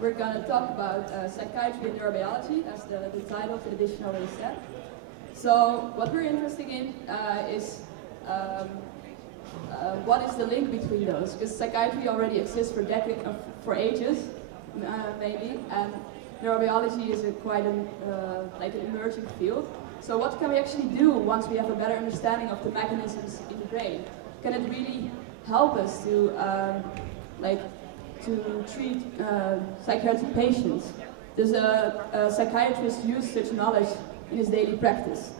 we're going to talk about psychiatry and neurobiology, as the title of the edition already said. So what we're interested in is what is the link between those? Because psychiatry already exists for ages, maybe, and neurobiology is like an emerging field. So what can we actually do once we have a better understanding of the mechanisms in the brain? Can it really help us to treat psychiatric patients? Does a psychiatrist use such knowledge in his daily practice?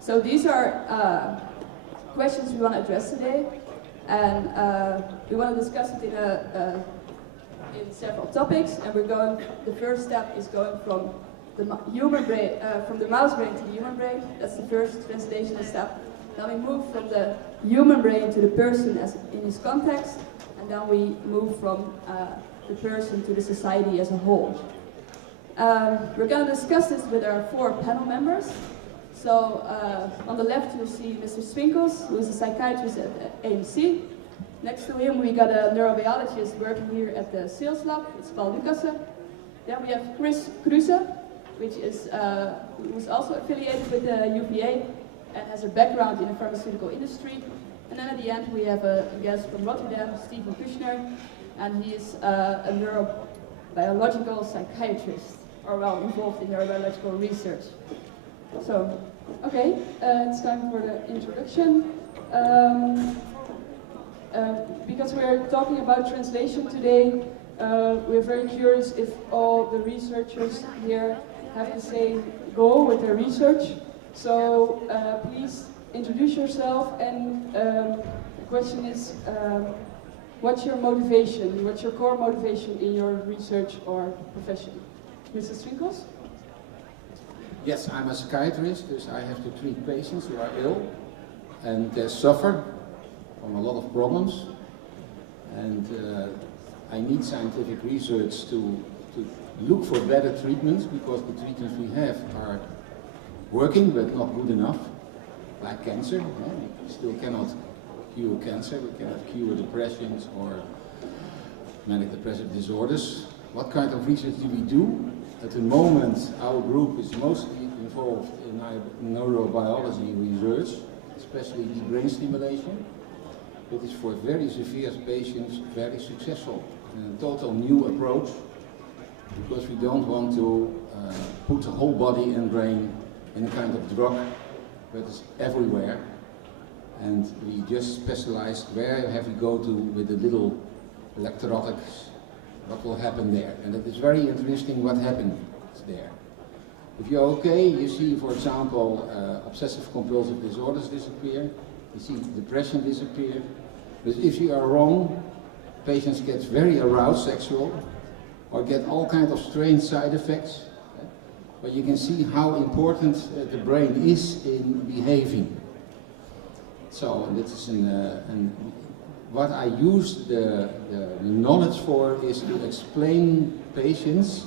So these are questions we want to address today, and we want to discuss it in several topics. And the first step is going from the human brain, from the mouse brain to the human brain. That's the first translational step. Then we move from the human brain to the person in his context, and then we move from the person to the society as a whole. We're going to discuss this with our 4 panel members. So on the left you'll see Mr. Swinkels, who is a psychiatrist at AMC. Next to him we got a neurobiologist working here at the sales lab. It's Paul Lucassen. Then we have Chris Kruse, who's also affiliated with the UVA and has a background in the pharmaceutical industry. And then at the end we have a guest from Rotterdam, Stephen Kushner, and he is a neurobiological psychiatrist, or well, involved in neurobiological research. So, okay, it's time for the introduction. Because we're talking about translation today, we're very curious if all the researchers here have the same goal with their research. So please introduce yourself, and the question is, what's your motivation? What's your core motivation in your research or profession? Mr. Swinkels? Yes, I'm a psychiatrist, so I have to treat patients who are ill and they suffer from a lot of problems. And I need scientific research to look for better treatments, because the treatments we have are working but not good enough, like cancer. We still cannot cure cancer, we cannot cure depressions or manic depressive disorders. What kind of research do we do? At the moment our group is mostly involved in neurobiology research, especially the brain stimulation. It is for very severe patients very successful, and a total new approach, because we don't want to put the whole body and brain in a kind of drug that is everywhere, and we just specialized where have we go to with the little electrodes, what will happen there, and it is very interesting what happens there. If you're okay, you see, for example, obsessive compulsive disorders disappear, you see depression disappear, but if you are wrong, patients get very aroused sexual, or get all kinds of strange side effects. But you can see how important the brain is in behaving. So this is what I use the knowledge for is to explain patients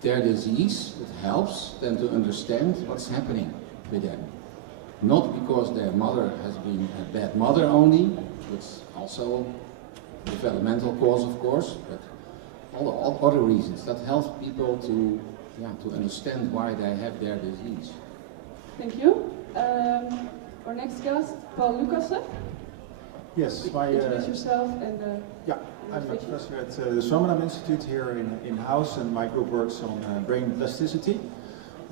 their disease. It helps them to understand what's happening with them. Not because their mother has been a bad mother only, which is also a developmental cause, of course, but all the other reasons that help people to understand why they have their disease. Thank you. Our next guest, Paul Lucassen. Yes, introduce yourself and. I'm a professor at the Bottomup Institute here in-house, and my group works on brain plasticity.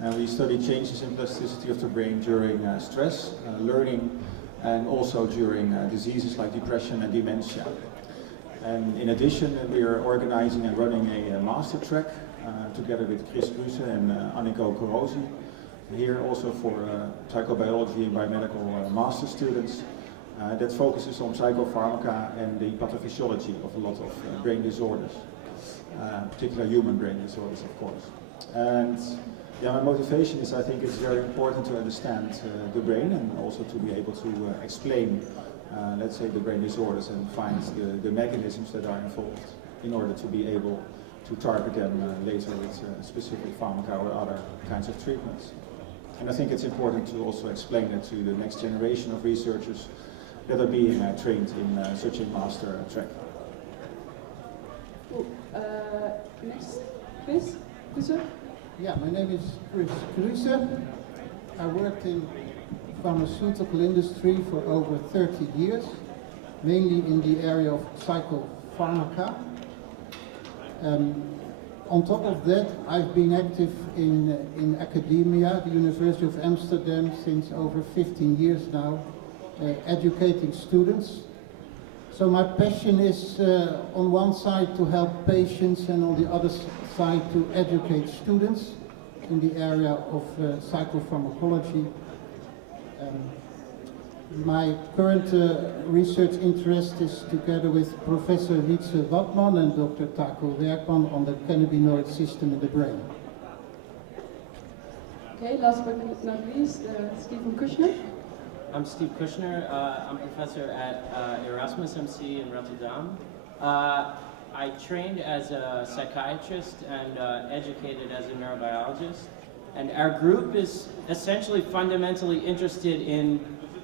And we study changes in plasticity of the brain during stress, learning, and also during diseases like depression and dementia. And in addition, we are organizing and running a master track together with Chris Kruse and Anniko Korosi, here also for psychobiology and biomedical master students. That focuses on psychopharmaca and the pathophysiology of a lot of brain disorders, particularly human brain disorders, of course. And my motivation is, I think it's very important to understand the brain, and also to be able to explain, let's say, the brain disorders and find the mechanisms that are involved in order to be able to target them later with specific pharmaca or other kinds of treatments. And I think it's important to also explain it to the next generation of researchers that are being trained in such a master track. Cool. Next, please. Kushner? Yeah, my name is Kushner. I worked in pharmaceutical industry for over 30 years, mainly in the area of psychopharmaca. On top of that, I've been active in academia, the University of Amsterdam, since over 15 years now, educating students. So my passion is on one side to help patients and on the other side to educate students in the area of psychopharmacology. My current research interest is together with Professor Wietse Watman and Dr. Taco Werkman on the cannabinoid system in the brain. Okay, last but not least, Stephen Kushner. I'm Steve Kushner. I'm professor at Erasmus MC in Rotterdam. I trained as a psychiatrist and educated as a neurobiologist. And our group is essentially fundamentally interested in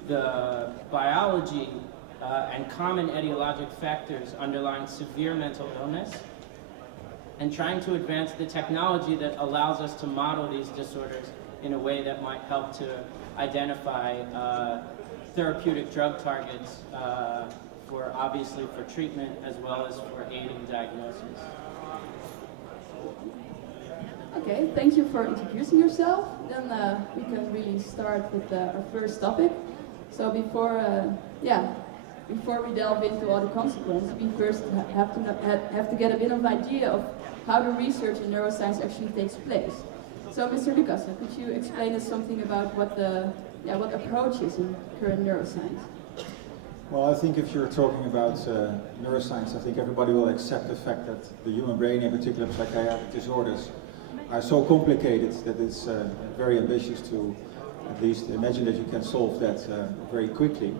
the biology and common etiologic factors underlying severe mental illness, and trying to advance the technology that allows us to model these disorders in a way that might help to identify therapeutic drug targets obviously for treatment as well as for aiding diagnosis. Okay, thank you for introducing yourself. Then we can really start with our first topic. So before we delve into all the consequences, we first have to get a bit of an idea of how the research in neuroscience actually takes place. So, Mr. Lucas, could you explain us something about what approach is in current neuroscience? Well, I think if you're talking about neuroscience, I think everybody will accept the fact that the human brain, in particular psychiatric disorders, are so complicated that it's very ambitious to at least imagine that you can solve that very quickly.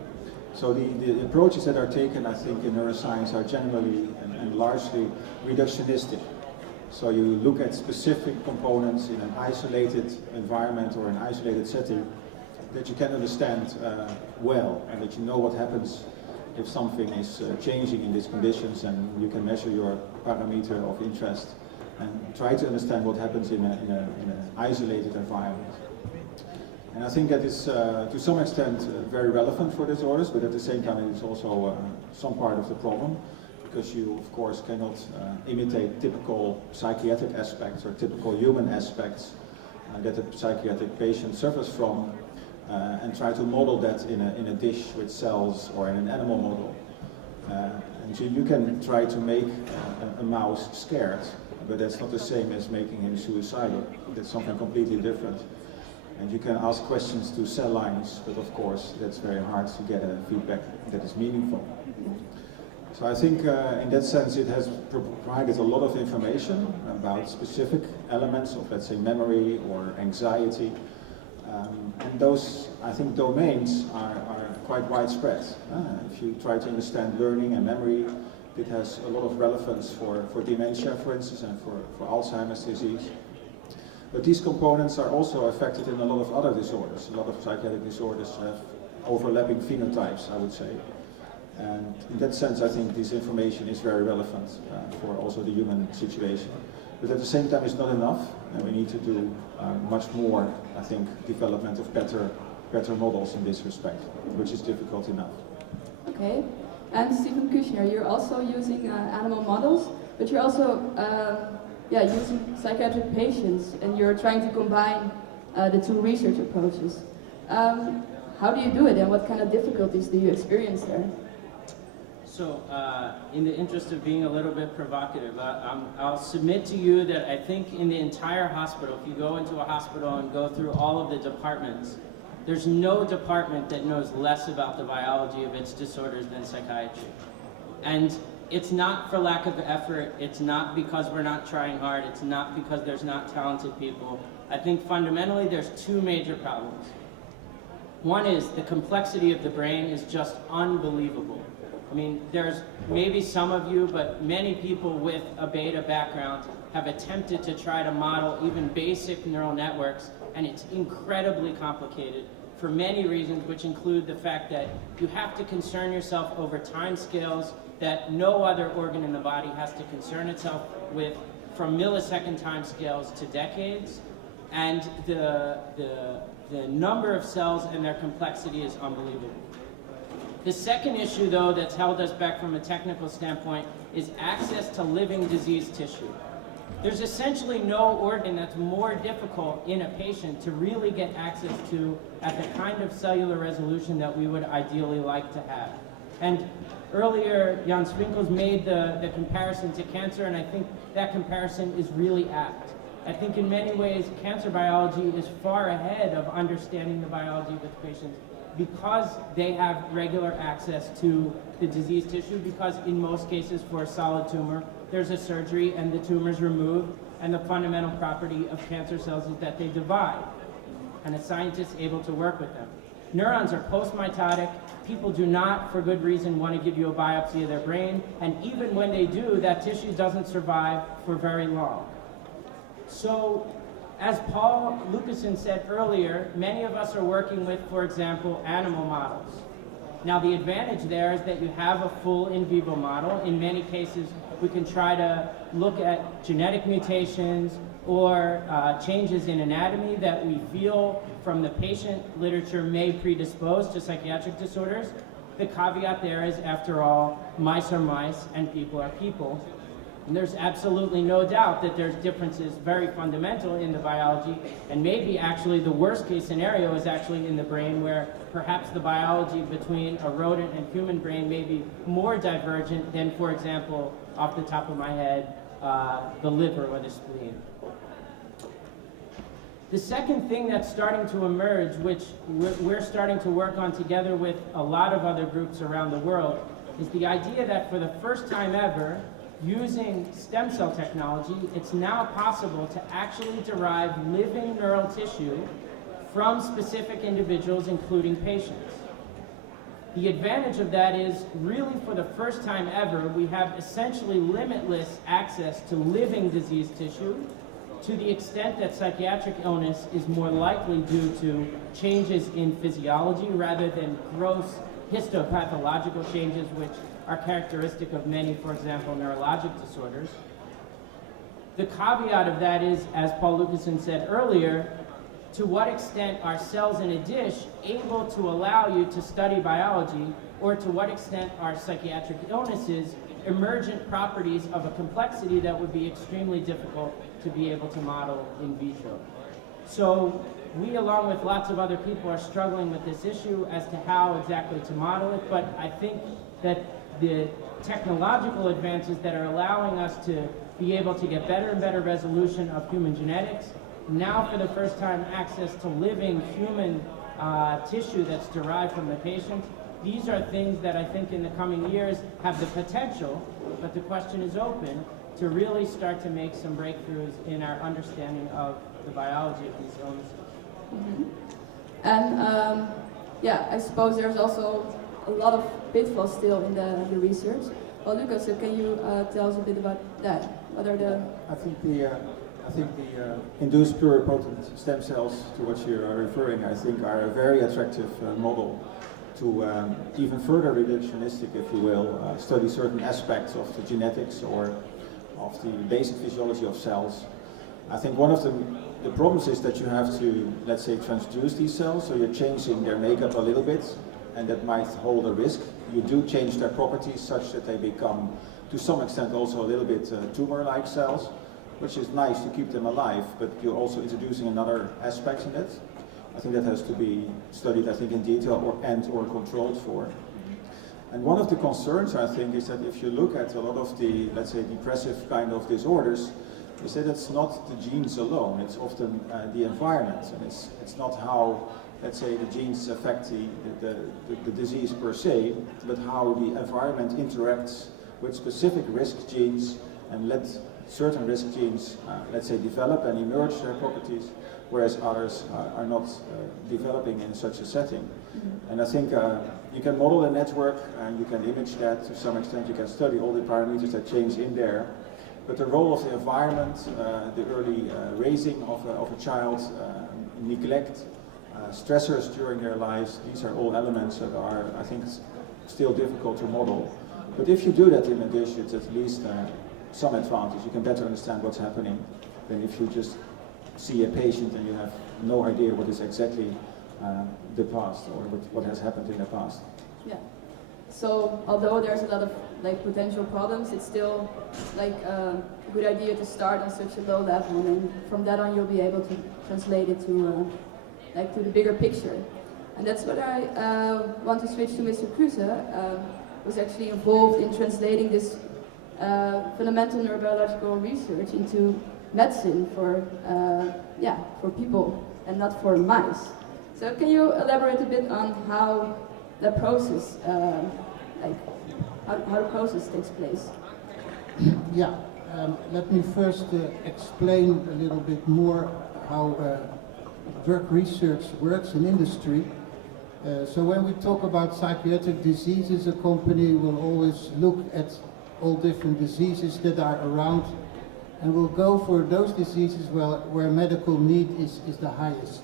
So the approaches that are taken, I think, in neuroscience are generally and largely reductionistic. So you look at specific components in an isolated environment or an isolated setting that you can understand well, and that you know what happens if something is changing in these conditions, and you can measure your parameter of interest and try to understand what happens in an isolated environment. And I think that is to some extent very relevant for disorders, but at the same time it is also some part of the problem, because you of course cannot imitate typical psychiatric aspects or typical human aspects that a psychiatric patient suffers from and try to model that in a dish with cells or in an animal model. And you can try to make a mouse scared, but that's not the same as making him suicidal. That's something completely different. And you can ask questions to cell lines, but of course that's very hard to get a feedback that is meaningful. So I think in that sense it has provided a lot of information about specific elements of, let's say, memory or anxiety. And those, I think, domains are quite widespread. If you try to understand learning and memory, it has a lot of relevance for dementia, for instance, and for Alzheimer's disease. But these components are also affected in a lot of other disorders. A lot of psychiatric disorders have overlapping phenotypes, I would say. And in that sense, I think this information is very relevant for also the human situation. But at the same time, it's not enough, and we need to do much more, I think, development of better models in this respect, which is difficult enough. Okay, and Stephen Kushner, you're also using animal models, but you're also using psychiatric patients, and you're trying to combine the two research approaches. How do you do it, and what kind of difficulties do you experience there? So, in the interest of being a little bit provocative, I'll submit to you that I think in the entire hospital, if you go into a hospital and go through all of the departments, there's no department that knows less about the biology of its disorders than psychiatry. And it's not for lack of effort, it's not because we're not trying hard, it's not because there's not talented people. I think fundamentally there's two major problems. One is the complexity of the brain is just unbelievable. I mean, there's maybe some of you, but many people with a beta background have attempted to try to model even basic neural networks, and it's incredibly complicated, for many reasons, which include the fact that you have to concern yourself over time scales that no other organ in the body has to concern itself with, from millisecond time scales to decades, and the number of cells and their complexity is unbelievable. The second issue, though, that's held us back from a technical standpoint is access to living disease tissue. There's essentially no organ that's more difficult in a patient to really get access to at the kind of cellular resolution that we would ideally like to have. And earlier, Jan Swinkels made the comparison to cancer, and I think that comparison is really apt. I think in many ways, cancer biology is far ahead of understanding the biology of its patients because they have regular access to the disease tissue, because in most cases for a solid tumor, there's a surgery and the tumor is removed, and the fundamental property of cancer cells is that they divide, and a scientist is able to work with them. Neurons are post-mitotic. People do not, for good reason, want to give you a biopsy of their brain, and even when they do, that tissue doesn't survive for very long. So, as Paul Lucassen said earlier, many of us are working with, for example, animal models. Now, the advantage there is that you have a full in vivo model. In many cases, we can try to look at genetic mutations or changes in anatomy that we feel from the patient literature may predispose to psychiatric disorders. The caveat there is, after all, mice are mice and people are people. And there's absolutely no doubt that there's differences very fundamental in the biology, and maybe actually the worst case scenario is actually in the brain, where perhaps the biology between a rodent and human brain may be more divergent than, for example, off the top of my head, the liver or the spleen. The second thing that's starting to emerge, which we're starting to work on together with a lot of other groups around the world, is the idea that for the first time ever, using stem cell technology, it's now possible to actually derive living neural tissue from specific individuals, including patients. The advantage of that is, really for the first time ever, we have essentially limitless access to living disease tissue, to the extent that psychiatric illness is more likely due to changes in physiology rather than gross histopathological changes, which are characteristic of many, for example, neurologic disorders. The caveat of that is, as Paul Lucassen said earlier, to what extent are cells in a dish able to allow you to study biology, or to what extent are psychiatric illnesses emergent properties of a complexity that would be extremely difficult to be able to model in vitro. So we, along with lots of other people, are struggling with this issue as to how exactly to model it, but I think that the technological advances that are allowing us to be able to get better and better resolution of human genetics, now for the first time access to living human tissue that's derived from the patient, these are things that I think in the coming years have the potential, but the question is open, to really start to make some breakthroughs in our understanding of the biology of these illnesses. Mm-hmm. And yeah, I suppose there's also a lot of pitfalls still in the research. Well, Lucas, so can you tell us a bit about that? What are the... I think the induced pluripotent stem cells, to which you are referring, I think are a very attractive model to even further reductionistic, if you will, study certain aspects of the genetics or of the basic physiology of cells. I think one of the problems is that you have to, let's say, transduce these cells, so you're changing their makeup a little bit, and that might hold a risk. You do change their properties such that they become, to some extent, also a little bit tumor-like cells, which is nice to keep them alive, but you're also introducing another aspect in it. I think that has to be studied, I think, in detail or controlled for. And one of the concerns, I think, is that if you look at a lot of the, let's say, depressive kind of disorders, is that it's not the genes alone, it's often the environment, and it's not how, let's say, the genes affect the disease per se, but how the environment interacts with specific risk genes and let certain risk genes, let's say, develop and emerge their properties, whereas others are not developing in such a setting. Mm-hmm. And I think you can model a network and you can image that to some extent, you can study all the parameters that change in there, but the role of the environment, the early raising of a child, neglect, stressors during their lives. These are all elements that are, I think, still difficult to model. But if you do that in a dish, it's at least some advantage. You can better understand what's happening than if you just see a patient and you have no idea what is exactly the past or what has happened in the past. Yeah. So although there's a lot of like potential problems, it's still like a good idea to start on such a low level, and then from that on you'll be able to translate it to like to the bigger picture. And that's what I want to switch to Mr. Kushner, was actually involved in translating this fundamental neurobiological research into medicine for people and not for mice. So can you elaborate a bit on how the process, how the process takes place? Yeah, let me first explain a little bit more how drug research works in industry. So when we talk about psychiatric diseases, a company will always look at all different diseases that are around and will go for those diseases where medical need is the highest.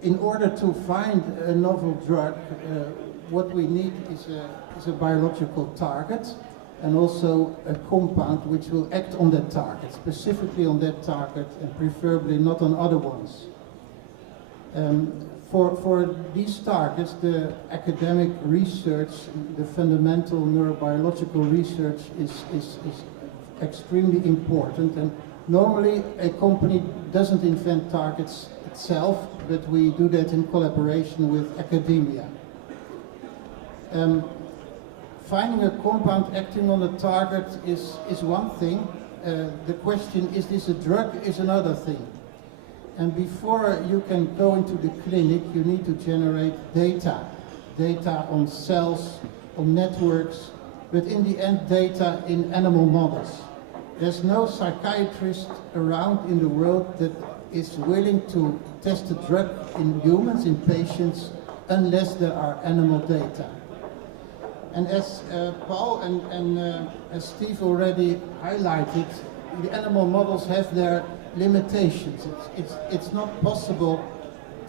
In order to find a novel drug, what we need is a biological target and also a compound which will act on that target, specifically on that target and preferably not on other ones. For these targets, the academic research, the fundamental neurobiological research is extremely important, and normally a company doesn't invent targets itself, but we do that in collaboration with academia. Finding a compound acting on the target is one thing. The question, is this a drug, is another thing. And before you can go into the clinic, you need to generate data on cells, on networks, but in the end data in animal models. There's no psychiatrist around in the world that is willing to test a drug in humans, in patients, unless there are animal data. And as Paul and as Steve already highlighted, the animal models have their limitations. It's not possible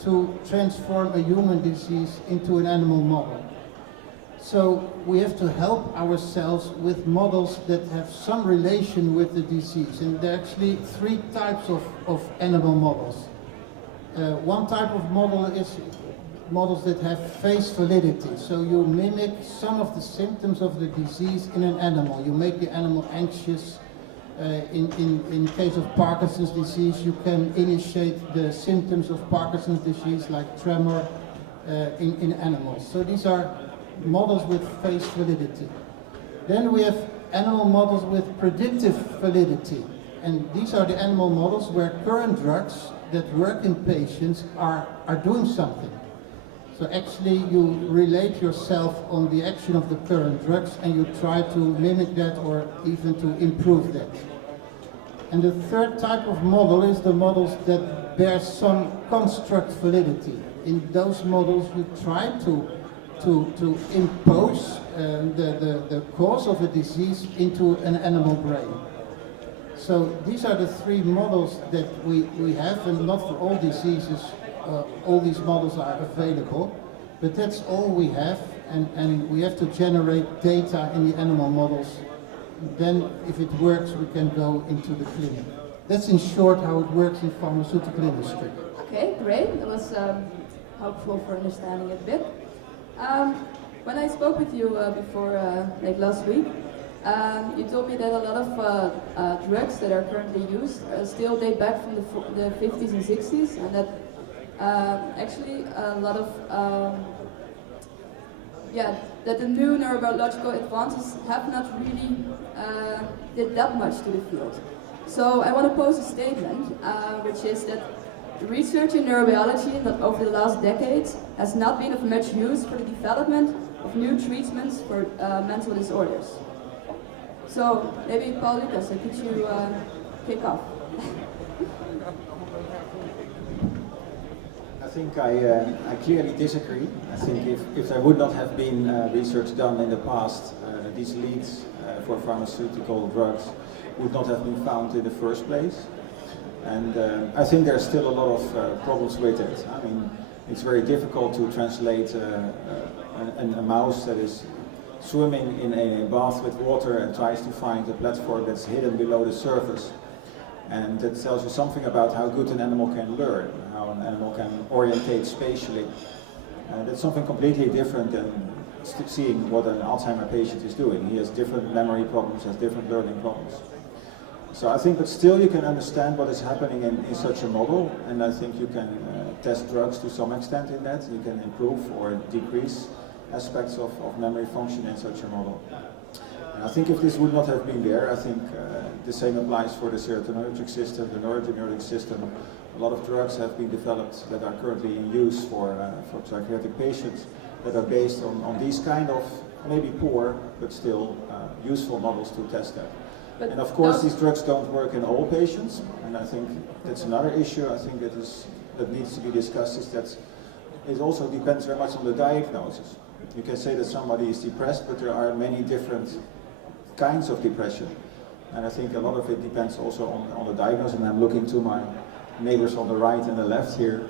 to transform a human disease into an animal model. So we have to help ourselves with models that have some relation with the disease. And there are actually three types of animal models. One type of model is models that have face validity. So you mimic some of the symptoms of the disease in an animal. You make the animal anxious. In case of Parkinson's disease, you can initiate the symptoms of Parkinson's disease like tremor in animals. So these are models with face validity. Then we have animal models with predictive validity. And these are the animal models where current drugs that work in patients are doing something. So actually you relate yourself on the action of the current drugs and you try to mimic that or even to improve that. And the third type of model is the models that bear some construct validity. In those models you try to impose the cause of a disease into an animal brain. So these are the three models that we have, and not for all diseases all these models are available, but that's all we have, and we have to generate data in the animal models. Then if it works, we can go into the clinic. That's in short how it works in pharmaceutical industry. Okay, great. That was helpful for understanding it a bit. When I spoke with you before, like last week, you told me that a lot of drugs that are currently used still date back from the 50s and 60s, and that actually a lot of that the new neurobiological advances have not really did that much to the field. So I want to pose a statement, which is that research in neurobiology over the last decades has not been of much use for the development of new treatments for mental disorders. So maybe Paul Lucas, could you kick off? I think I clearly disagree. I think if there would not have been research done in the past, these leads for pharmaceutical drugs would not have been found in the first place. And I think there's still a lot of problems with it. I mean, it's very difficult to translate a mouse that is swimming in a bath with water and tries to find a platform that's hidden below the surface. And that tells you something about how good an animal can learn, how an animal can orientate spatially. That's something completely different than seeing what an Alzheimer patient is doing. He has different memory problems, has different learning problems. So I think that still you can understand what is happening in such a model, and I think you can test drugs to some extent in that. You can improve or decrease aspects of memory function in such a model. And I think if this would not have been there, I think the same applies for the serotonergic system, the noradrenergic system. A lot of drugs have been developed that are currently in use for psychiatric patients that are based on these kind of, maybe poor, but still useful models to test that. But and of course these drugs don't work in all patients, and I think that's another issue I think that needs to be discussed, is that it also depends very much on the diagnosis. You can say that somebody is depressed, but there are many different kinds of depression. And I think a lot of it depends also on the diagnosis, and I'm looking to my neighbors on the right and the left here,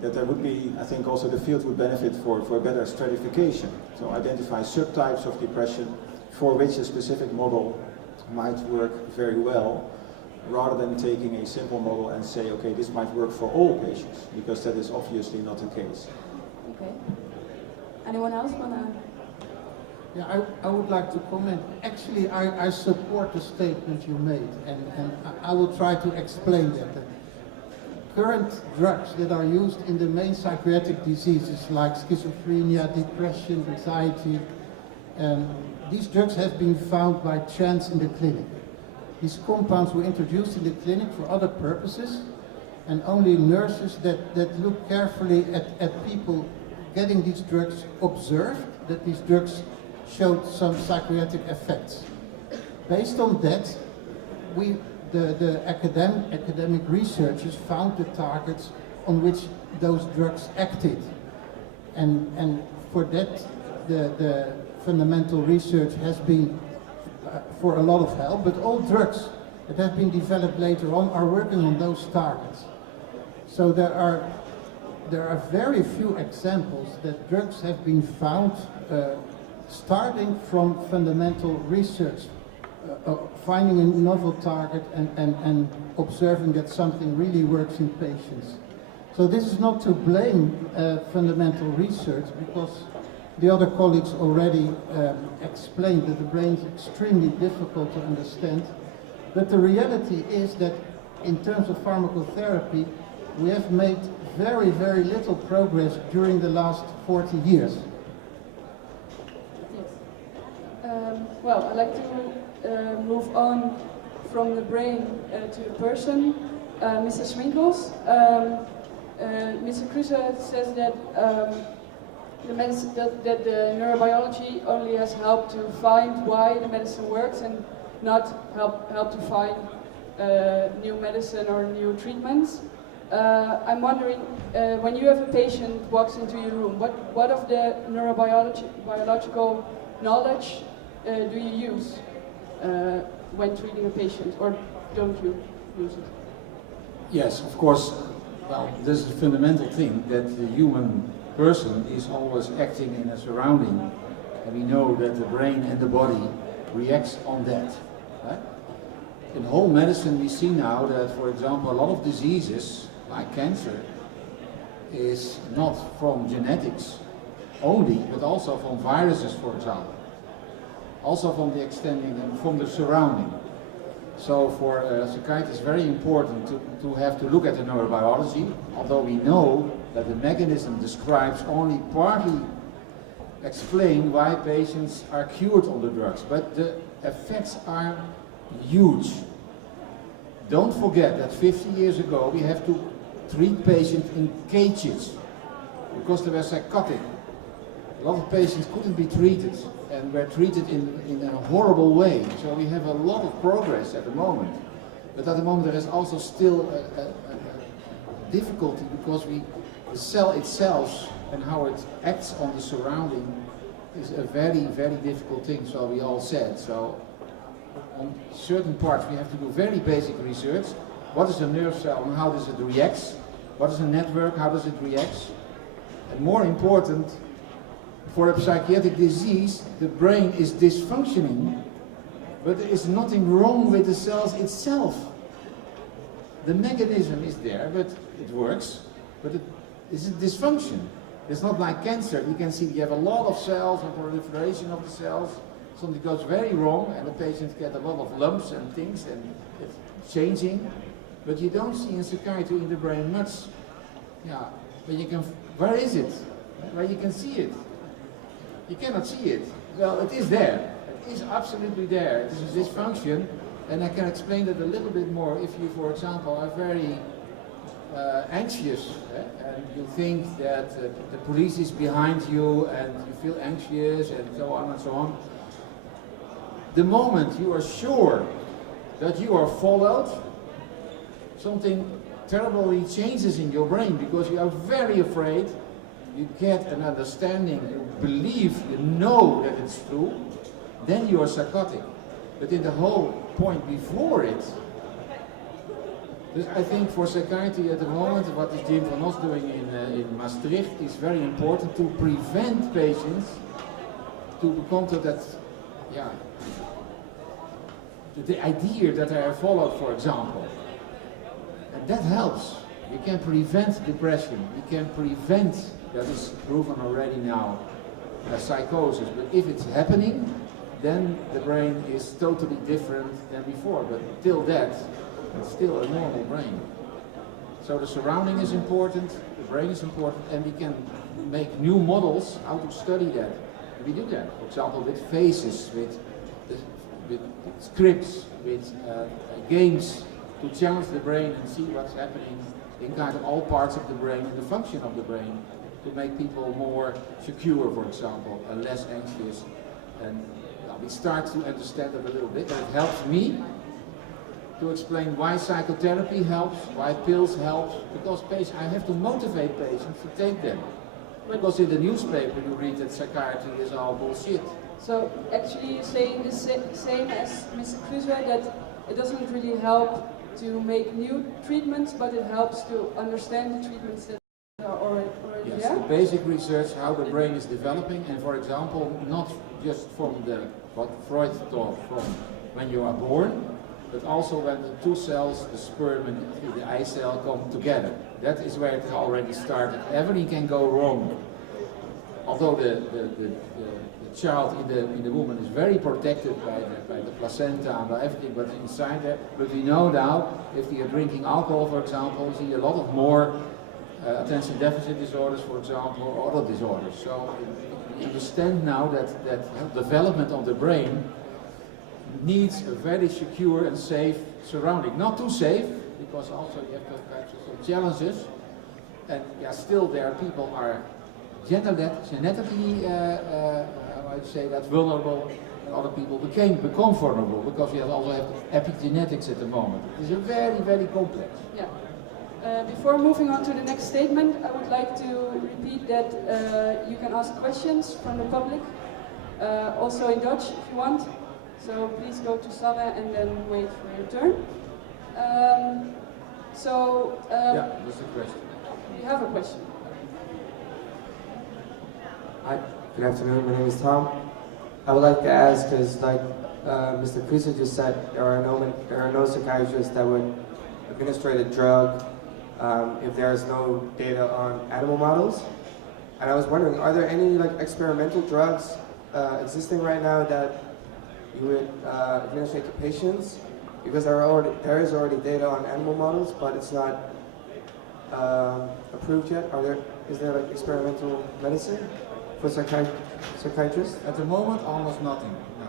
that there would be, I think also the field would benefit for better stratification. So identify subtypes of depression for which a specific model might work very well, rather than taking a simple model and say, okay, this might work for all patients, because that is obviously not the case. Okay. Anyone else want to? Yeah, I would like to comment. Actually, I support the statement you made, and I will try to explain that. Current drugs that are used in the main psychiatric diseases like schizophrenia, depression, anxiety, these drugs have been found by chance in the clinic. These compounds were introduced in the clinic for other purposes, and only nurses that look carefully at people getting these drugs observed that these drugs showed some psychiatric effects. Based on that, the academic researchers found the targets on which those drugs acted. And for that, the fundamental research has been for a lot of help, but all drugs that have been developed later on are working on those targets. So there are very few examples that drugs have been found starting from fundamental research, finding a novel target and observing that something really works in patients. So this is not to blame fundamental research, because the other colleagues already explained that the brain is extremely difficult to understand. But the reality is that in terms of pharmacotherapy, we have made very, very little progress during the last 40 years. Yes. Well, I'd like to move on from the brain to the person. Mr. Swinkels, Mr. Kushner says that the medicine, that the neurobiology only has helped to find why the medicine works and not help to find new medicine or new treatments. I'm wondering, when you have a patient walks into your room, what of the neurobiological knowledge do you use when treating a patient, or don't you use it? Yes, of course. Well, this is a fundamental thing, that the human person is always acting in a surrounding, and we know that the brain and the body reacts on that. Right? In whole medicine we see now that, for example, a lot of diseases like cancer is not from genetics only, but also from viruses, for example. Also from the extending and from the surrounding. So for psychiatrists, it's very important to have to look at the neurobiology, although we know that the mechanism describes only partly explain why patients are cured on the drugs, but the effects are huge. Don't forget that 50 years ago we have to treat patients in cages because they were psychotic. A lot of patients couldn't be treated and were treated in a horrible way. So we have a lot of progress at the moment. But at the moment there is also still a difficulty, because the cell itself and how it acts on the surrounding is a very, very difficult thing, so we all said. So on certain parts we have to do very basic research, what is a nerve cell and how does it react? What is a network, how does it react? And more important, for a psychiatric disease, the brain is dysfunctioning, but there is nothing wrong with the cells itself. The mechanism is there, but it works, but it is a dysfunction. It's not like cancer. You can see you have a lot of cells and proliferation of the cells. Something goes very wrong and the patients get a lot of lumps and things and it's changing. But you don't see in psychiatry in the brain much, but you can, where is it? Where you can see it? You cannot see it. Well, it is there. It is absolutely there. It is a dysfunction, and I can explain that a little bit more if you, for example, are very anxious and you think that the police is behind you and you feel anxious and so on and so on. The moment you are sure that you are followed, something terribly changes in your brain because you are very afraid. You get an understanding, you believe, you know that it's true, then you are psychotic. But in the whole point before it, I think for psychiatry at the moment, what is Jim van Os doing in Maastricht is very important to prevent patients to come to that, the idea that they are followed, for example. And that helps. You can prevent depression, you can prevent, that is proven already now, psychosis. But if it's happening, then the brain is totally different than before. But till that, it's still a normal brain. So the surrounding is important, the brain is important, and we can make new models how to study that. And we do that, for example, with faces, with scripts, with games, to challenge the brain and see what's happening in kind of all parts of the brain and the function of the brain, to make people more secure, for example, and less anxious. And we start to understand it a little bit, and it helps me to explain why psychotherapy helps, why pills help, because I have to motivate patients to take them. Because in the newspaper you read that psychiatry is all bullshit. So actually you're saying the same as Mr. Kushner, that it doesn't really help to make new treatments, but it helps to understand the treatments that are already yes, there? the basic research, how the brain is developing, and for example, not just from what Freud taught from when you are born, but also when the two cells, the sperm and the eye cell, come together. That is where it already started. Everything can go wrong. Although the child in the woman is very protected by the placenta and by everything, but inside there. But we know now, if they are drinking alcohol, for example, you see a lot of more attention deficit disorders, for example, or other disorders. So we understand now that development of the brain needs a very secure and safe surrounding. Not too safe, because also you have to have some challenges. And still there are people are genetically, I'd say that vulnerable, and other people become vulnerable, because we also have epigenetics at the moment. It's a very, very complex. Yeah. Before moving on to the next statement, I would like to repeat that you can ask questions from the public, also in Dutch if you want. So please go to Sanne and then wait for your turn. That's a question. You have a question. Hi, good afternoon. My name is Tom. I would like to ask, because like Mr. Kushner just said, there are no psychiatrists that would administer a drug if there is no data on animal models. And I was wondering, are there any experimental drugs existing right now that you would administer to patients? Because there is already data on animal models, but it's not approved yet. Is there experimental medicine for psychiatrists? At the moment, almost nothing. No.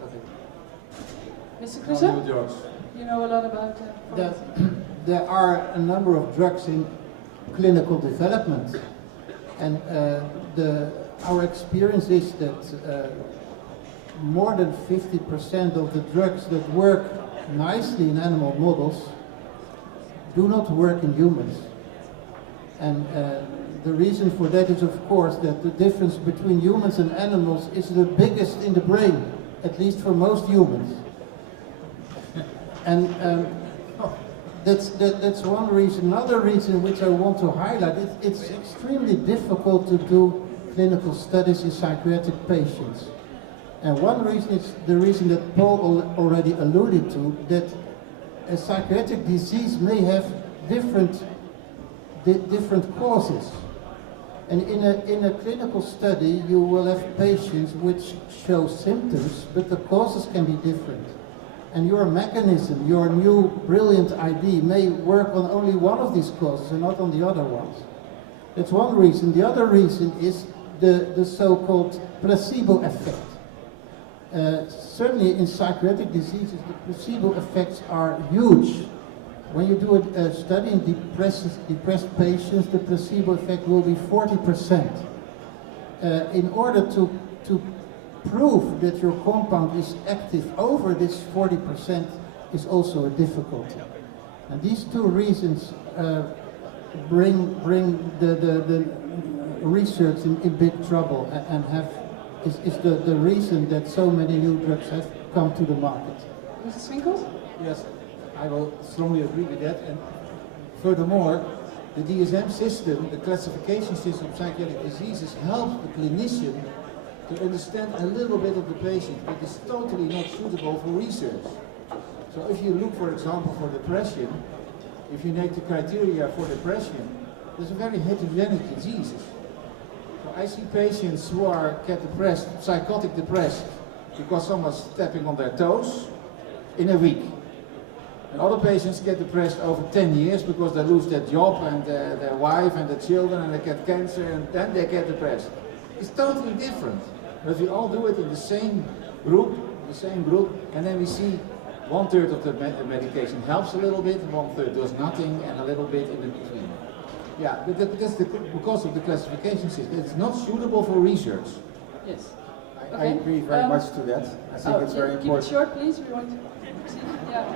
Nothing. Mr. No Kushner, new drugs. you know a lot about There are a number of drugs in clinical development, and our experience is that more than 50% of the drugs that work nicely in animal models do not work in humans. And the reason for that is, of course, that the difference between humans and animals is the biggest in the brain, at least for most humans. And That's one reason. Another reason which I want to highlight, it's extremely difficult to do clinical studies in psychiatric patients. And one reason is the reason that Paul already alluded to, that a psychiatric disease may have different causes. And in a clinical study, you will have patients which show symptoms, but the causes can be different. And your mechanism, your new brilliant ID may work on only one of these causes and not on the other ones. That's one reason. The other reason is the so-called placebo effect. Certainly in psychiatric diseases, the placebo effects are huge. When you do a study in depressed patients, the placebo effect will be 40%. In order to prove that your compound is active over this 40% is also a difficulty. And these two reasons bring the research in big trouble and is the reason that so many new drugs have come to the market. Mr. Swinkels? Yes, I will strongly agree with that. And furthermore, the DSM system, the classification system of psychiatric diseases, helps the clinician to understand a little bit of the patient, but it's totally not suitable for research. So if you look, for example, for depression, if you make the criteria for depression, there's a very heterogeneous diseases. So I see patients who get depressed, psychotic depressed, because someone's stepping on their toes in a week. And other patients get depressed over 10 years because they lose their job and their wife and their children, and they get cancer, and then they get depressed. It's totally different. But we all do it in the same group, and then we see 1/3 of the medication helps a little bit, 1/3 does nothing, and a little bit in between. Yeah, but that's because of the classification system. It's not suitable for research. Yes. I agree very much to that. I think it's very important. Keep it short, please. We want to see. Yeah.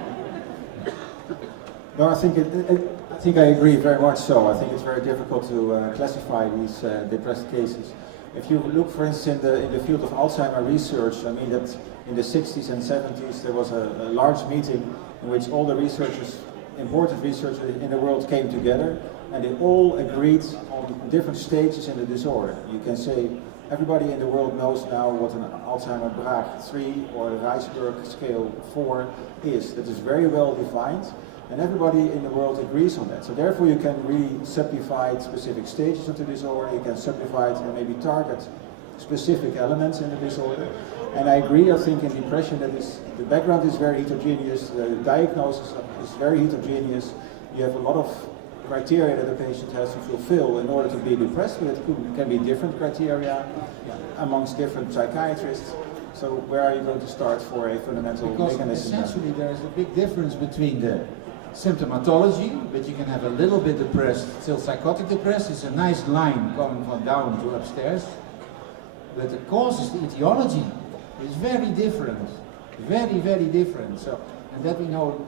No, I think I agree very much so. I think it's very difficult to classify these depressed cases. If you look, for instance, in the field of Alzheimer research, I mean that in the 60s and 70s there was a large meeting in which all the researchers, important researchers in the world came together, and they all agreed on different stages in the disorder. You can say everybody in the world knows now what an Alzheimer Braak 3 or a Reisberg scale 4 is. That is very well defined. And everybody in the world agrees on that. So therefore you can really subdivide specific stages of the disorder, you can subdivide and maybe target specific elements in the disorder. And I agree, I think in depression that the background is very heterogeneous, the diagnosis is very heterogeneous. You have a lot of criteria that a patient has to fulfill in order to be depressed, but it can be different criteria amongst different psychiatrists. So where are you going to start for a fundamental mechanism? Because essentially there is a big difference between the symptomatology, but you can have a little bit depressed, still psychotic depressed. It's a nice line coming from down to upstairs. But the causes, the etiology, is very different. Very, very different. So, and that we know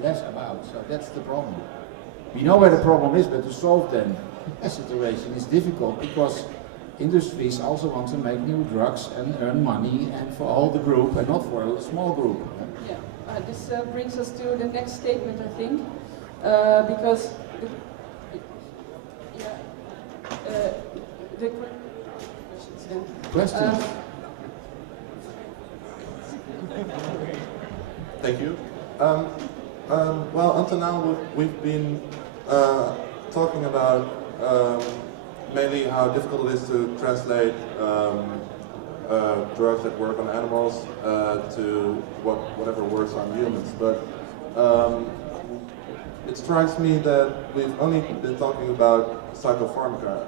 less about. So that's the problem. We know where the problem is, but to solve then a situation is difficult because industries also want to make new drugs and earn money, and for all the group and not for a small group. Yeah. This brings us to the next statement, I think, because the Questions? Thank you. Well, until now we've been talking about mainly how difficult it is to translate drugs that work on animals to whatever works on humans. But it strikes me that we've only been talking about psychopharmaca.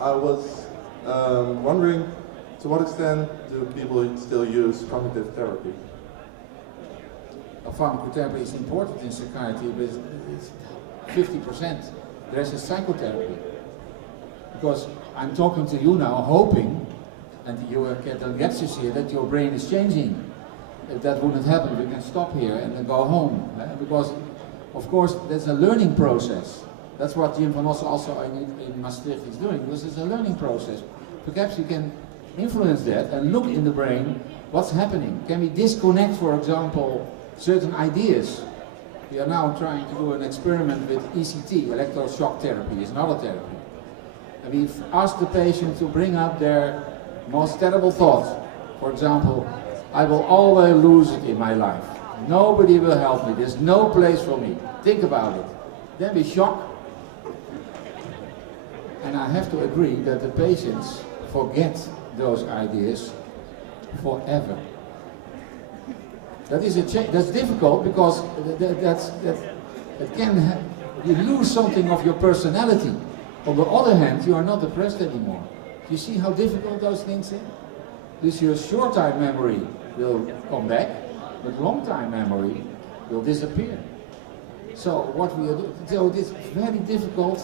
I was wondering, to what extent do people still use cognitive therapy? Pharmacotherapy is important in psychiatry, but it's 50%. The rest is psychotherapy. Because I'm talking to you now, hoping, and you get a lectures here, that your brain is changing. If that wouldn't happen, we can stop here and then go home. Because, of course, there's a learning process. That's what Jim van Ossen also in Maastricht is doing, because it's a learning process. Perhaps you can influence that and look in the brain what's happening. Can we disconnect, for example, certain ideas? We are now trying to do an experiment with ECT, electroshock therapy, is another therapy. And we've asked the patient to bring up their most terrible thoughts. For example, I will always lose it in my life. Nobody will help me, there's no place for me. Think about it. Then we shock. And I have to agree that the patients forget those ideas forever. That is that's difficult because you lose something of your personality. On the other hand, you are not depressed anymore. You see how difficult those things are? This your short-time memory will come back, but long-time memory will disappear. So what we are doing, so it is very difficult.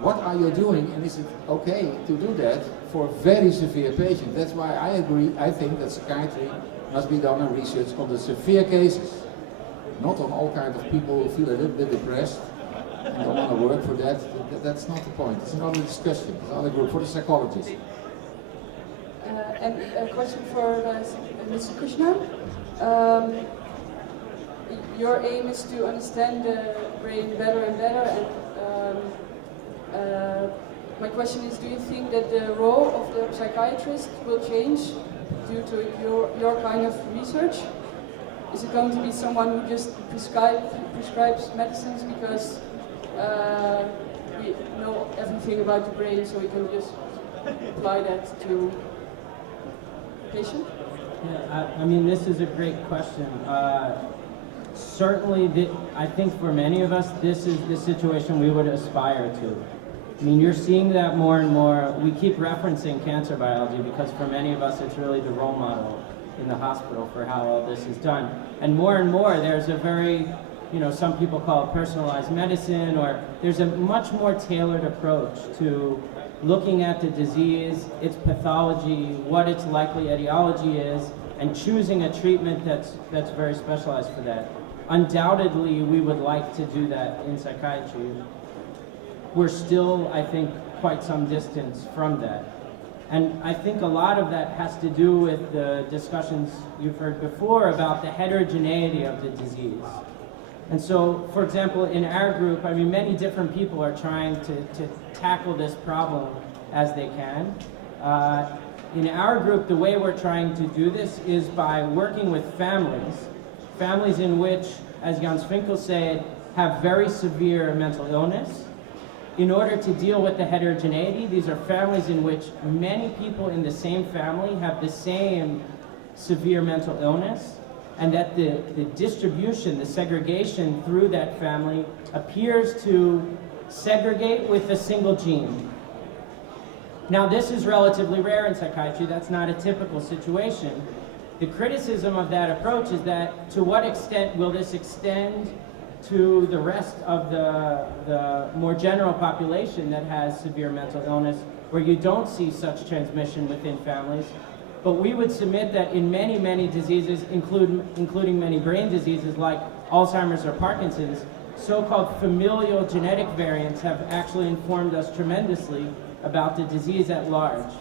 What are you doing, and is it okay to do that for very severe patients? That's why I agree, I think that psychiatry must be done in research on the severe cases, not on all kinds of people who feel a little bit depressed and don't want to work for that. That's not the point. It's another discussion, it's another group for the psychologists. And a question for Mr. Kushner. Your aim is to understand the brain better and better, and my question is, do you think that the role of the psychiatrist will change due to your kind of research? Is it going to be someone who just prescribes medicines because we know everything about the brain, so we can just apply that to the patient? Yeah, I mean, this is a great question. Certainly, I think for many of us, this is the situation we would aspire to. I mean, you're seeing that more and more. We keep referencing cancer biology because for many of us, it's really the role model in the hospital for how all this is done. And more, there's a very, some people call it personalized medicine, or there's a much more tailored approach to looking at the disease, its pathology, what its likely etiology is, and choosing a treatment that's very specialized for that. Undoubtedly, we would like to do that in psychiatry. We're still, I think, quite some distance from that. And I think a lot of that has to do with the discussions you've heard before about the heterogeneity of the disease. And so, for example, in our group, I mean, many different people are trying to tackle this problem as they can. In our group, the way we're trying to do this is by working with families in which, as Jan Finkel said, have very severe mental illness. In order to deal with the heterogeneity, these are families in which many people in the same family have the same severe mental illness, and that the distribution, the segregation through that family appears to segregate with a single gene. Now, this is relatively rare in psychiatry. That's not a typical situation. The criticism of that approach is that to what extent will this extend to the rest of the more general population that has severe mental illness, where you don't see such transmission within families. But we would submit that in many diseases, including many brain diseases like Alzheimer's or Parkinson's, so-called familial genetic variants have actually informed us tremendously about the disease at large.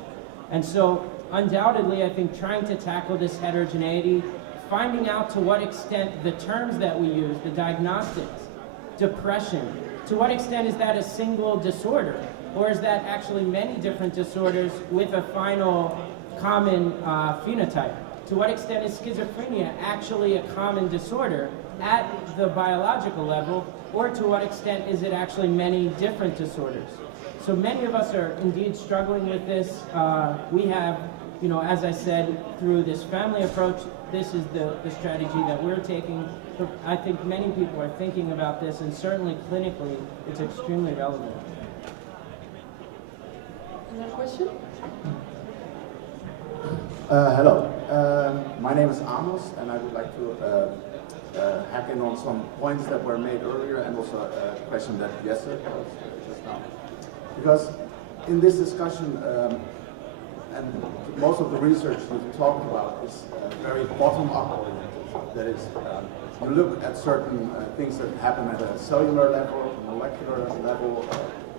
And so, undoubtedly, I think trying to tackle this heterogeneity, finding out to what extent the terms that we use, the diagnostics, depression, to what extent is that a single disorder? Or is that actually many different disorders with a final common phenotype? To what extent is schizophrenia actually a common disorder at the biological level? Or to what extent is it actually many different disorders? So many of us are indeed struggling with this. We have, as I said, through this family approach, this is the strategy that we're taking. I think many people are thinking about this, and certainly clinically, it's extremely relevant. Another question? Hello, my name is Amos, and I would like to hack in on some points that were made earlier, and also a question that Jesse posed just now. Because in this discussion, and most of the research we've talked about is very bottom-up oriented. That is, you look at certain things that happen at a cellular level, molecular level,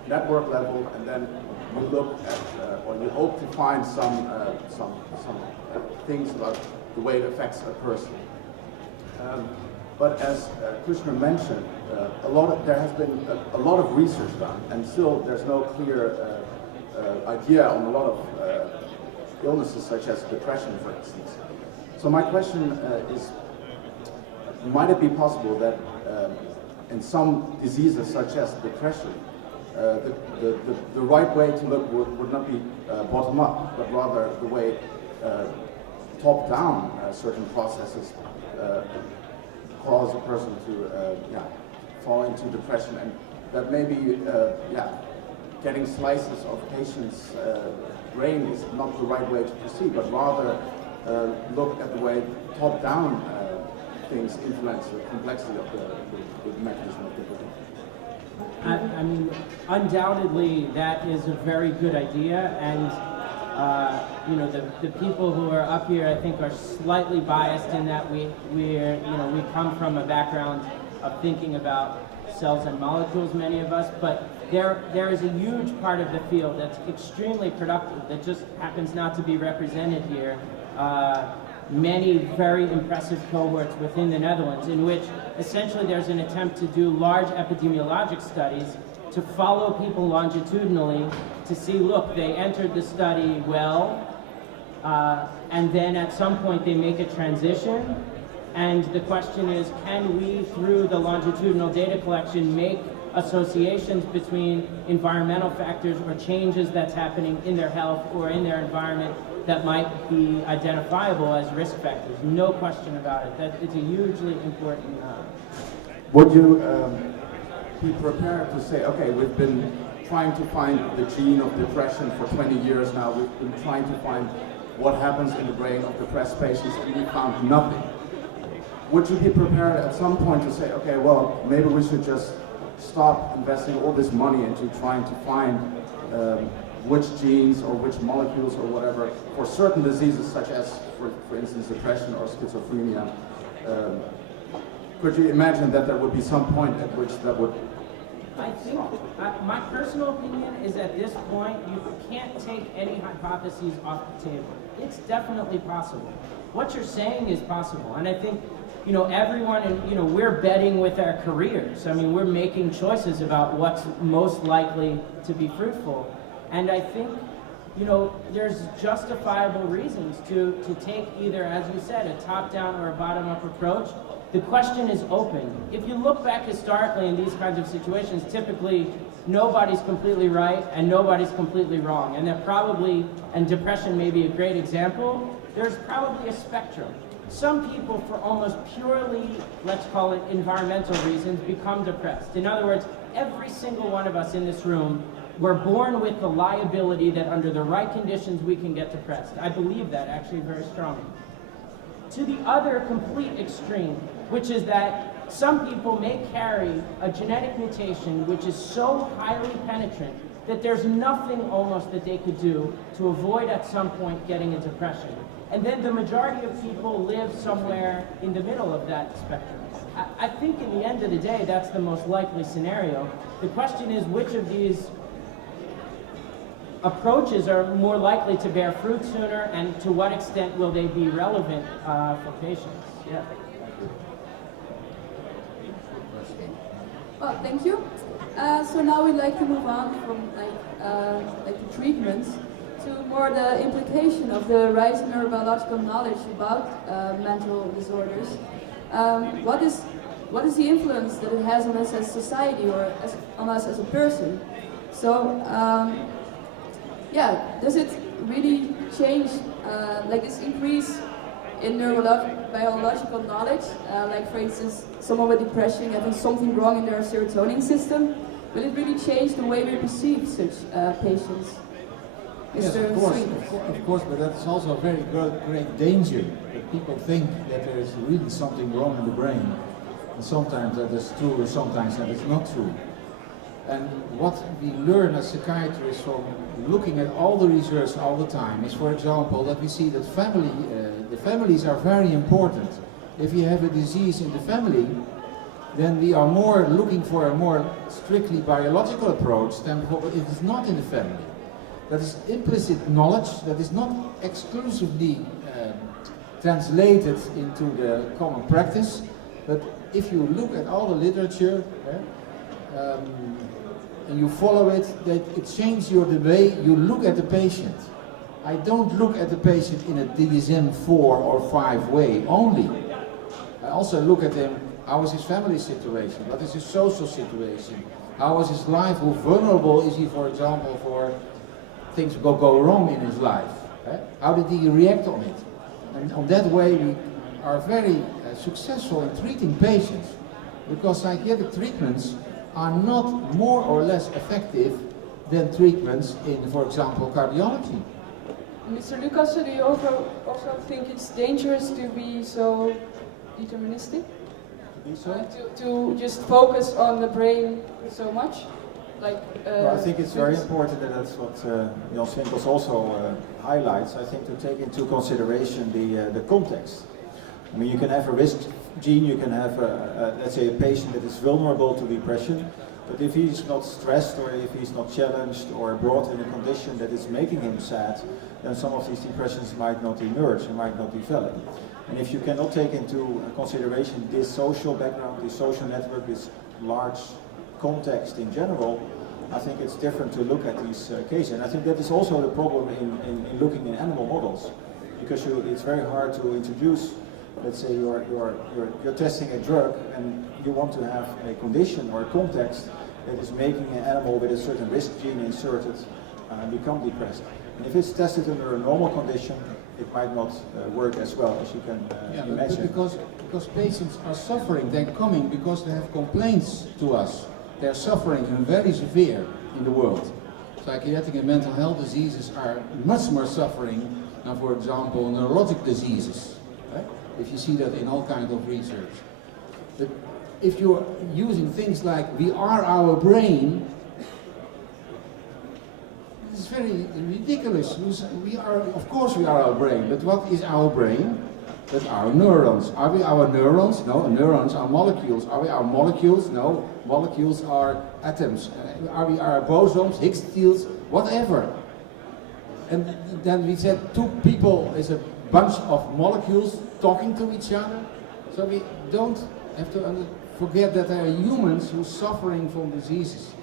network level, and then you look at, or you hope to find some things about the way it affects a person. But as Kushner mentioned, there has been a lot of research done, and still there's no clear idea on a lot of illnesses such as depression, for instance. So my question is, might it be possible that in some diseases such as depression, the right way to look would not be bottom up, but rather the way top down certain processes cause a person to fall into depression, and that maybe getting slices of patients' brain is not the right way to proceed, but rather look at the way top down things influence the complexity of the mechanism of the brain. I mean, undoubtedly that is a very good idea, and you know, the people who are up here, I think, are slightly biased in that we come from a background of thinking about cells and molecules, many of us, but there is a huge part of the field that's extremely productive that just happens not to be represented here. Many very impressive cohorts within the Netherlands in which essentially there's an attempt to do large epidemiologic studies to follow people longitudinally to see, look, they entered the study well, and then at some point they make a transition, and the question is, can we, through the longitudinal data collection, make associations between environmental factors or changes that's happening in their health or in their environment that might be identifiable as risk factors? No question about it. That it's a hugely important. Would you be prepared to say, okay, we've been trying to find the gene of depression for 20 years now, we've been trying to find what happens in the brain of depressed patients, and we found nothing. Would you be prepared at some point to say, okay, well, maybe we should just stop investing all this money into trying to find which genes or which molecules or whatever for certain diseases such as, for instance, depression or schizophrenia? Could you imagine that there would be some point at which that would... I think, my personal opinion is at this point, you can't take any hypotheses off the table. It's definitely possible. What you're saying is possible, and I think, you know, everyone, and you know, we're betting with our careers. I mean, we're making choices about what's most likely to be fruitful. And I think, you know, there's justifiable reasons to take either, as you said, a top-down or a bottom-up approach. The question is open. If you look back historically in these kinds of situations, typically nobody's completely right and nobody's completely wrong. And they're probably, and depression may be a great example, there's probably a spectrum. Some people, for almost purely, let's call it environmental reasons, become depressed. In other words, every single one of us in this room, we're born with the liability that under the right conditions we can get depressed. I believe that actually very strongly. To the other complete extreme, which is that some people may carry a genetic mutation which is so highly penetrant that there's nothing almost that they could do to avoid at some point getting a depression. And then the majority of people live somewhere in the middle of that spectrum. I think in the end of the day, that's the most likely scenario. The question is, which of these approaches are more likely to bear fruit sooner, and to what extent will they be relevant for patients? Yeah. Well, thank you. So now we'd like to move on from like the treatments to more the implication of the rise in neurobiological knowledge about mental disorders. What is the influence that it has on us as society or on us as a person? So, does it really change, like this increase in neurobiological knowledge, like for instance, someone with depression having something wrong in their serotonin system, will it really change the way we perceive such patients? Yes, of course, but that's also a very great danger, that people think that there is really something wrong in the brain, and sometimes that is true, or sometimes that is not true. And what we learn as psychiatrists from looking at all the research all the time is, for example, that we see that the families are very important. If you have a disease in the family, then we are more looking for a more strictly biological approach than if it is not in the family. That is implicit knowledge that is not exclusively translated into the common practice, But if you look at all the literature, and you follow it, that it changes the way you look at the patient. I don't look at the patient in a DSM-4 or 5 way only. I also look at him, how is his family situation, what is his social situation, how is his life, how vulnerable is he, for example, for things go wrong in his life. How did he react on it? And on that way we are very successful in treating patients, because psychiatric treatments are not more or less effective than treatments in, for example, cardiology. Mr. Lucas, do you also think it's dangerous to be so deterministic? To just focus on the brain so much? Well, I think it's very important, and that's what Jan Swinkels also highlights, I think, to take into consideration the context. I mean, you can have a risk gene, you can have, let's say, a patient that is vulnerable to depression, but if he's not stressed or if he's not challenged or brought in a condition that is making him sad, then some of these depressions might not emerge and might not develop. And if you cannot take into consideration this social background, this social network, this large context in general, I think it's different to look at these cases. And I think that is also the problem in looking in animal models, because it's very hard to introduce, let's say you're testing a drug and you want to have a condition or a context that is making an animal with a certain risk gene inserted become depressed. And if it's tested under a normal condition, it might not work as well as you can imagine. Because patients are suffering, they're coming because they have complaints to us. They're suffering and very severe in the world. Psychiatric and mental health diseases are much more suffering than, for example, neurologic diseases. Right? If you see that in all kinds of research. But if you're using things like we are our brain, it's very ridiculous. We are, of course we are our brain, but what is our brain? But our neurons. Are we our neurons? No, neurons are molecules. Are we our molecules? No, molecules are atoms. Are we our bosons, Higgs fields, whatever? And then we said two people is a bunch of molecules talking to each other. So we don't have to forget that there are humans who are suffering from diseases.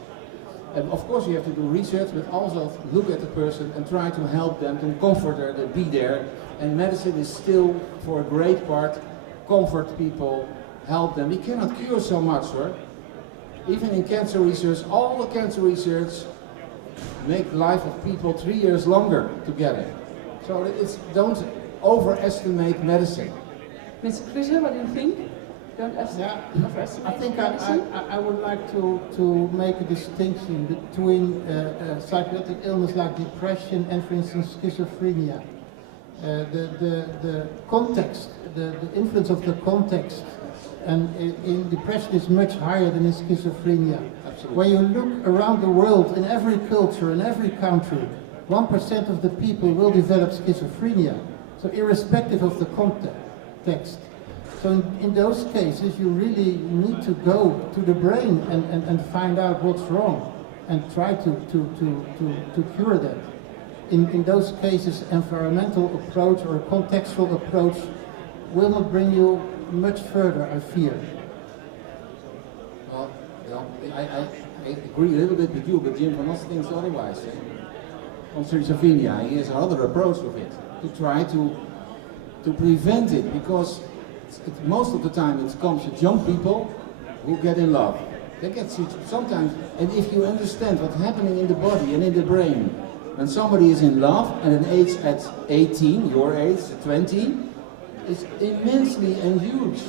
And of course you have to do research, but also look at the person and try to help them, to comfort them, to be there. And medicine is still, for a great part, comfort people, help them. We cannot cure so much, right? Even in cancer research, all the cancer research make life of people 3 years longer together. So don't overestimate medicine. Mr. Kushner, what do you think? Don't overestimate I think medicine? I would like to make a distinction between psychiatric illness like depression and, for instance, schizophrenia. The context, the influence of the context and in depression is much higher than in schizophrenia. Absolutely. When you look around the world, in every culture, in every country, 1% of the people will develop schizophrenia. So irrespective of the context. So in those cases, you really need to go to the brain and find out what's wrong and try to cure that. In those cases, environmental approach or contextual approach will not bring you much further, I fear. Well, I agree a little bit with you, but Jim Van Os thinks otherwise. On schizophrenia, he has another approach with it, to try to prevent it, because most of the time it comes with young people who get in love. They get sometimes, and if you understand what's happening in the body and in the brain, when somebody is in love at an age at 18, your age, 20, it's immensely and huge.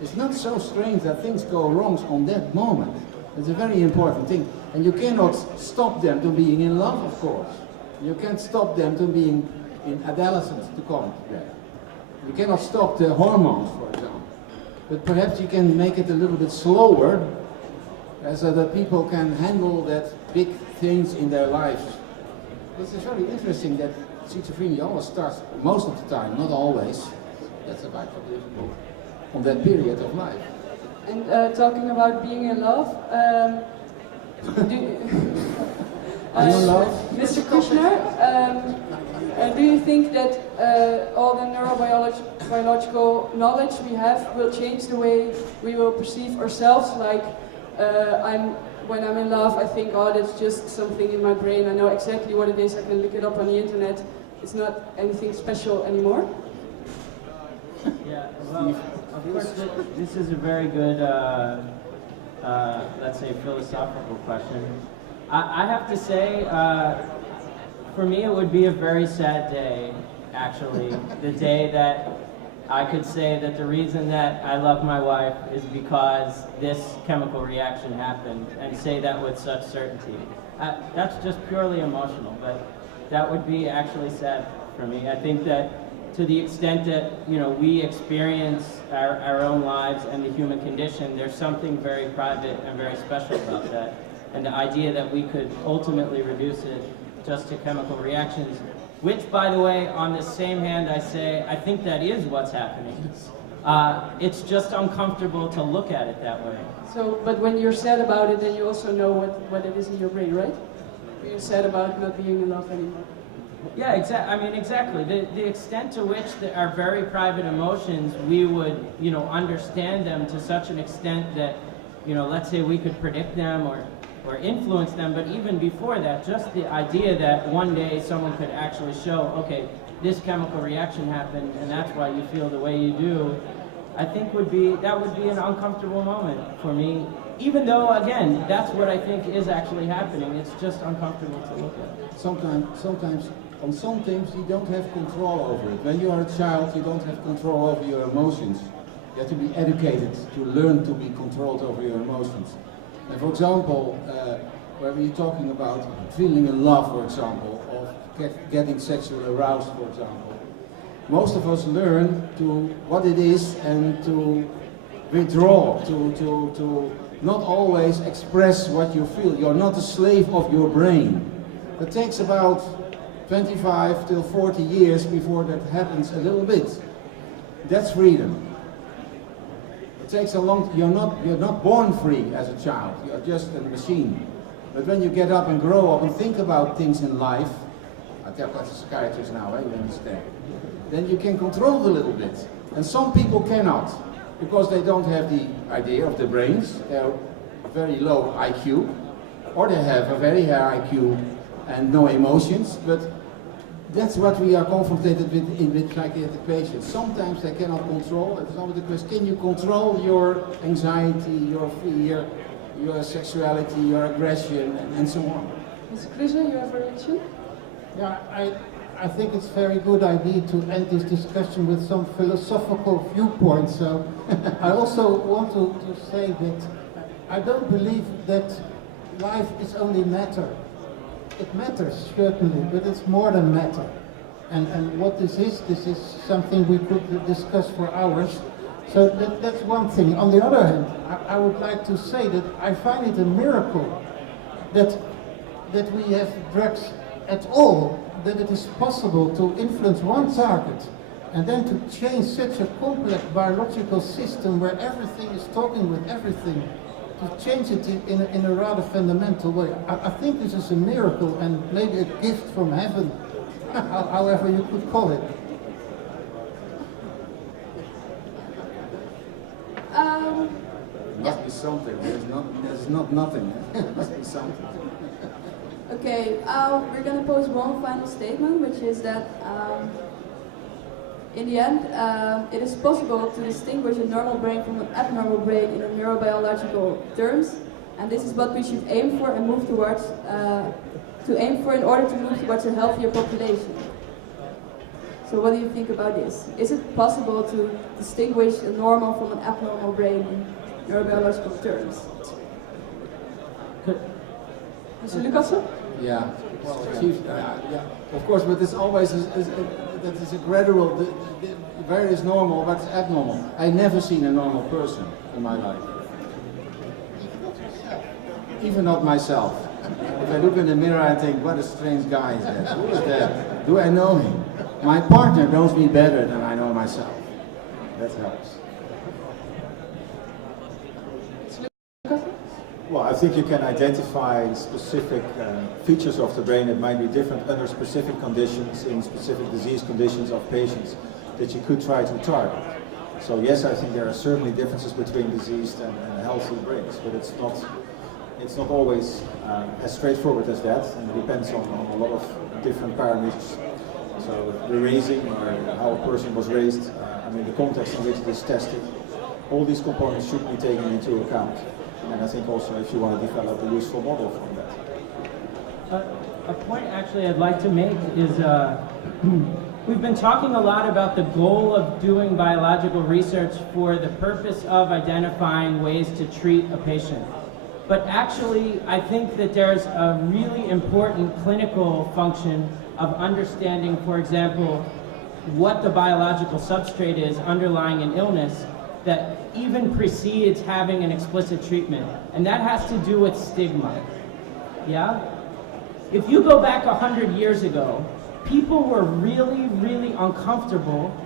It's not so strange that things go wrong on that moment. It's a very important thing. And you cannot stop them from being in love, of course. You can't stop them from being in adolescence to come there. You cannot stop the hormones, for example. But perhaps you can make it a little bit slower, so that people can handle that big things in their lives. This is very interesting that schizophrenia always starts, most of the time, not always, that's about difficult, on that period of life. And talking about being in love, Are you in love? Mr. Kushner, Do you think that all the neurobiological knowledge we have will change the way we will perceive ourselves? Like, when I'm in love, I think, oh, that's just something in my brain. I know exactly what it is. I can look it up on the internet. It's not anything special anymore. Yeah, well, of course, this is a very good, let's say, philosophical question. I have to say, for me, it would be a very sad day, actually. The day that I could say that the reason that I love my wife is because this chemical reaction happened, and say that with such certainty. That's just purely emotional, but that would be actually sad for me. I think that to the extent that, you know, we experience our own lives and the human condition, there's something very private and very special about that. And the idea that we could ultimately reduce it just to chemical reactions, which, by the way, on the same hand, I say, I think that is what's happening. It's just uncomfortable to look at it that way. So, but when you're sad about it, then you also know what it is in your brain, right? You're sad about not being in love anymore. Yeah, exactly. The extent to which our very private emotions, we would, you know, understand them to such an extent that, you know, let's say we could predict them or influence them, but even before that, just the idea that one day someone could actually show, okay, this chemical reaction happened and that's why you feel the way you do, I think would be an uncomfortable moment for me, even though, again, that's what I think is actually happening. It's just uncomfortable to look at. Sometimes on some things you don't have control over it. When you are a child, you don't have control over your emotions. You have to be educated to learn to be controlled over your emotions. And for example, when we're talking about feeling in love, for example, or getting sexually aroused, for example, most of us learn to what it is and to withdraw, to not always express what you feel. You're not a slave of your brain. It takes about 25 till 40 years before that happens a little bit. That's freedom. It takes a long. You're not born free as a child. You're just a machine. But when you get up and grow up and think about things in life, I tell that's a psychiatrist now, you understand? Then you can control it a little bit. And some people cannot, because they don't have the idea of the brains. They're very low IQ, or they have a very high IQ and no emotions. But that's what we are confronted with psychiatric patients. Sometimes they cannot control. It's always the question: can you control your anxiety, your fear, your sexuality, your aggression, and so on? Mr. Kushner, you have a reaction? Yeah, I think it's a very good idea to end this discussion with some philosophical viewpoints. So I also want to say that I don't believe that life is only matter. It matters, certainly, but it's more than matter. And what this is something we could discuss for hours. So that's one thing. On the other hand, I would like to say that I find it a miracle that we have drugs at all, that it is possible to influence one target and then to change such a complex biological system where everything is talking with everything, to change it in a rather fundamental way. I think this is a miracle and maybe a gift from heaven, however you could call it. Must be something. There's not nothing. There must be something. Okay, we're going to pose one final statement, which is that in the end, it is possible to distinguish a normal brain from an abnormal brain in neurobiological terms, and this is what we should aim for and move towards, in order to move towards a healthier population. So what do you think about this? Is it possible to distinguish a normal from an abnormal brain in neurobiological terms? Mr. Lucassen? Yeah. Yeah. Of course, but it's always that is a gradual. Where is normal, what's abnormal? I never seen a normal person in my life. Even not myself. If I look in the mirror, I think, what a strange guy is that? Who is that? Do I know him? My partner knows me better than I know myself. That helps. Well, I think you can identify specific features of the brain that might be different under specific conditions, in specific disease conditions of patients that you could try to target. So yes, I think there are certainly differences between diseased and healthy brains, but it's not always as straightforward as that, and it depends on a lot of different parameters. So the raising, or how a person was raised, I mean the context in which it is tested, all these components should be taken into account. And I think also if you want to develop a useful model from that. A point actually I'd like to make is we've been talking a lot about the goal of doing biological research for the purpose of identifying ways to treat a patient. But actually, I think that there's a really important clinical function of understanding, for example, what the biological substrate is underlying an illness that even precedes having an explicit treatment. And that has to do with stigma. Yeah? If you go back 100 years ago, people were really, really uncomfortable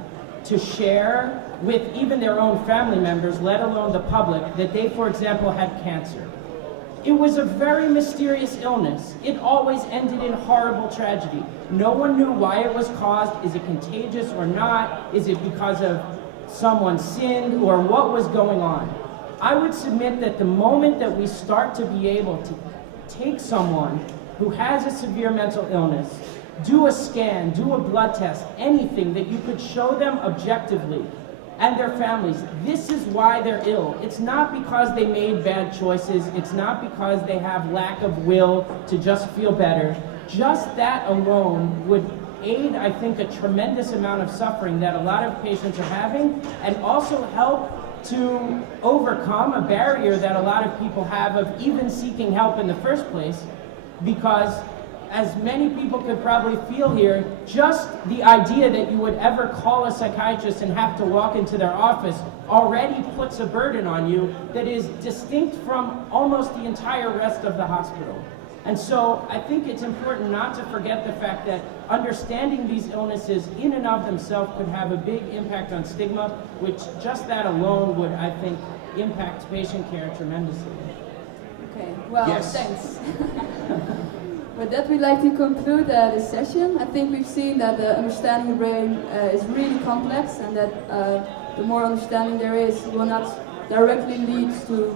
to share with even their own family members, let alone the public, that they, for example, had cancer. It was a very mysterious illness. It always ended in horrible tragedy. No one knew why it was caused. Is it contagious or not? Is it because of someone sinned or what was going on? I would submit that the moment that we start to be able to take someone who has a severe mental illness, do a scan, do a blood test, anything that you could show them objectively, and their families, this is why they're ill. It's not because they made bad choices. It's not because they have lack of will to just feel better. Just that alone would aid, I think, a tremendous amount of suffering that a lot of patients are having, and also help to overcome a barrier that a lot of people have of even seeking help in the first place, because as many people could probably feel here, just the idea that you would ever call a psychiatrist and have to walk into their office already puts a burden on you that is distinct from almost the entire rest of the hospital. And so I think it's important not to forget the fact that understanding these illnesses in and of themselves could have a big impact on stigma, which just that alone would, I think, impact patient care tremendously. Okay, well, Yes. thanks. With that, we'd like to conclude this session. I think we've seen that understanding the brain is really complex, and that the more understanding there is, will not directly lead to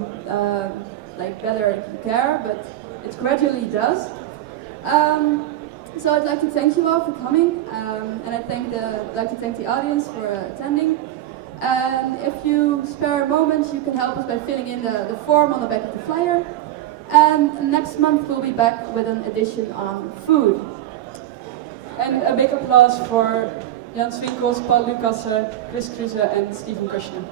like better care, but it gradually does. So I'd like to thank you all for coming, and I'd like to thank the audience for attending. And if you spare a moment, you can help us by filling in the form on the back of the flyer. And next month we'll be back with an edition on food. And a big applause for Jan Swinkels, Paul Lucassen, Chris Kruse and Stephen Kushner.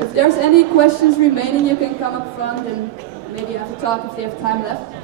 If there's any questions remaining, you can come up front and maybe have a talk if they have time left.